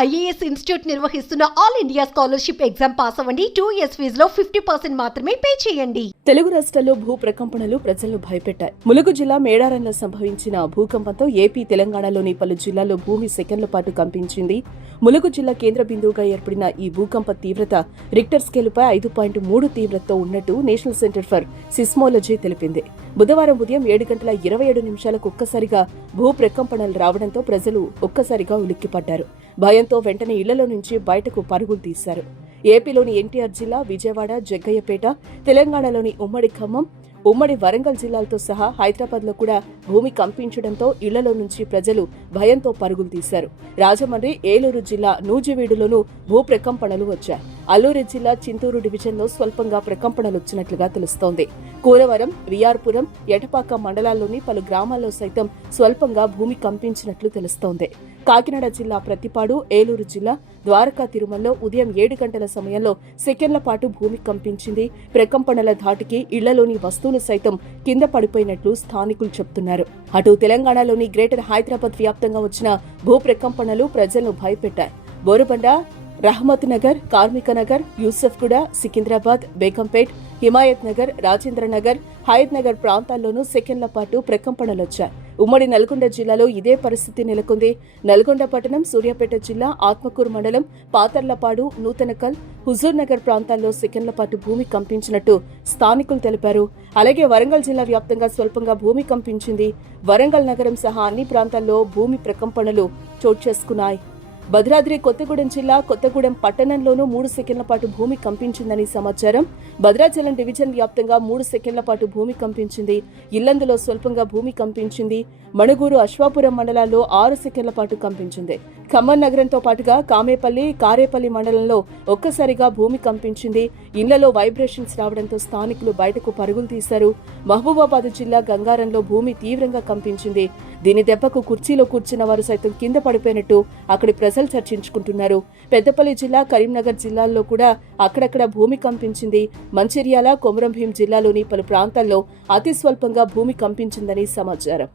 IAS institute నిర్వహిస్తున్న all India scholarship exam pass అవ్వండి. 2 years ఫీజులో 50% మాత్రమే పే చేయండి. తెలుగు రాష్ట్రాల్లో భూ ప్రకంపనలు ప్రజలను భయపెట్టాయి. ములుగు జిల్లా మేడారంలో సంభవించిన భూకంపంతో ఏపీ, తెలంగాణలోని పలు జిల్లాల్లో భూమి సెకన్ల పాటు కంపించింది. ములుగు జిల్లా కేంద్ర బిందువుగా ఏర్పడిన ఈ భూకంప తీవ్రత రిక్టర్ స్కేలుపై 5.3 తీవ్రతతో ఉన్నట్టు నేషనల్ సెంటర్ ఫర్ సిస్మోలజీ తెలిపింది. బుధవారం ఉదయం 7:27 ఒక్కసారిగా భూ ప్రకంపనలు రావడంతో ప్రజలు ఒక్కసారిగా ఉలిక్కిపడ్డారు. భయంతో వెంటనే ఇళ్లలో నుంచి బయటకు పరుగులు తీశారు. ఏపీలోని ఎన్టీఆర్ జిల్లా, విజయవాడ, జగ్గయ్యపేట, తెలంగాణలోని ఉమ్మడి ఖమ్మం, ఉమ్మడి వరంగల్ జిల్లాలతో సహా హైదరాబాద్లో కూడా భూమి కంపించడంతో ఇళ్లలో నుంచి ప్రజలు భయంతో పరుగులు తీశారు. రాజమండ్రి, ఏలూరు జిల్లా నూజివీడులోనూ భూ ప్రకంపనలు వచ్చాయి. అల్లూరి జిల్లా చింతూరు డివిజన్లో స్వల్పంగా ప్రకంపనలు వచ్చినట్లుగా తెలుస్తోంది. కూరవరం, విఆర్పురం, ఎటపాక మండలాల్లోని పలు గ్రామాల్లో సైతం స్వల్పంగా భూమి కంపించినట్లు తెలుస్తోంది. కాకినాడ జిల్లా ప్రతిపాడు, ఏలూరు జిల్లా ద్వారకా తిరుమలలో ఉదయం 7 గంటల సమయంలో సెకండ్ల పాటు భూమి కంపించింది. ప్రకంపనల ధాటికి ఇళ్లలోని వస్తువులు సైతం కింద పడిపోయినట్లు స్థానికులు చెబుతున్నారు. అటు తెలంగాణలోని గ్రేటర్ హైదరాబాద్ వ్యాప్తంగా వచ్చిన భూ ప్రకంపనలు ప్రజలను భయపెట్టాయి. బోరుబండ, రహమత్ నగర్, కార్మిక నగర్, యూసఫ్గూడ, సికింద్రాబాద్, బేగంపేట్, హిమాయత్ నగర్, రాజేంద్ర నగర్, హయత్ నగర్ ప్రాంతాల్లోనూ సెకండ్ల పాటు ప్రకంపనలొచ్చాయి. ఉమ్మడి నల్గొండ జిల్లాలో ఇదే పరిస్థితి నెలకొంది. నల్గొండ పట్టణం, సూర్యాపేట జిల్లా, ఆత్మకూరు మండలం, పాతర్లపాడు, నూతనకల్, హుజూర్ నగర్ ప్రాంతాల్లో సెకండ్ల పాటు భూమి కంపించినట్టు స్థానికులు తెలిపారు. అలాగే వరంగల్ జిల్లా వ్యాప్తంగా స్వల్పంగా భూమి కంపించింది. వరంగల్ నగరం సహా అన్ని ప్రాంతాల్లో భూమి ప్రకంపనలు చోటు చేసుకున్నాయి. భద్రాద్రి కొత్తగూడెం జిల్లా కొత్తగూడెం పట్టణంలోనూ 3 సెకండ్ల పాటు భూమి కంపించిందని సమాచారం. భద్రాచలం డివిజన్ వ్యాప్తంగా 3 సెకండ్ల పాటు భూమి కంపించింది. ఇల్లందులో స్వల్పంగా భూమి కంపించింది. మణుగూరు, అశ్వాపురం మండలాల్లో 6 సెకండ్ల పాటు కంపించింది. ఖమ్మం నగరంతో పాటుగా కామేపల్లి, కారేపల్లి మండలంలో ఒక్కసారిగా భూమి కంపించింది. ఇళ్లలో వైబ్రేషన్స్ రావడంతో స్థానికులు బయటకు పరుగులు తీశారు. మహబూబాబాద్ జిల్లా గంగారంలో భూమి తీవ్రంగా కంపించింది. దీని దెబ్బకు కుర్చీలో కూర్చున్న వారు సైతం కింద పడిపోయినట్టు అక్కడి ప్రజలు చర్చించుకుంటున్నారు. పెద్దపల్లి జిల్లా, కరీంనగర్ జిల్లాల్లో కూడా అక్కడక్కడ భూమి కంపించింది. మంచిర్యాల, కొమరంభీం జిల్లాలోని పలు ప్రాంతాల్లో అతి స్వల్పంగా భూమి కంపించిందని సమాచారం.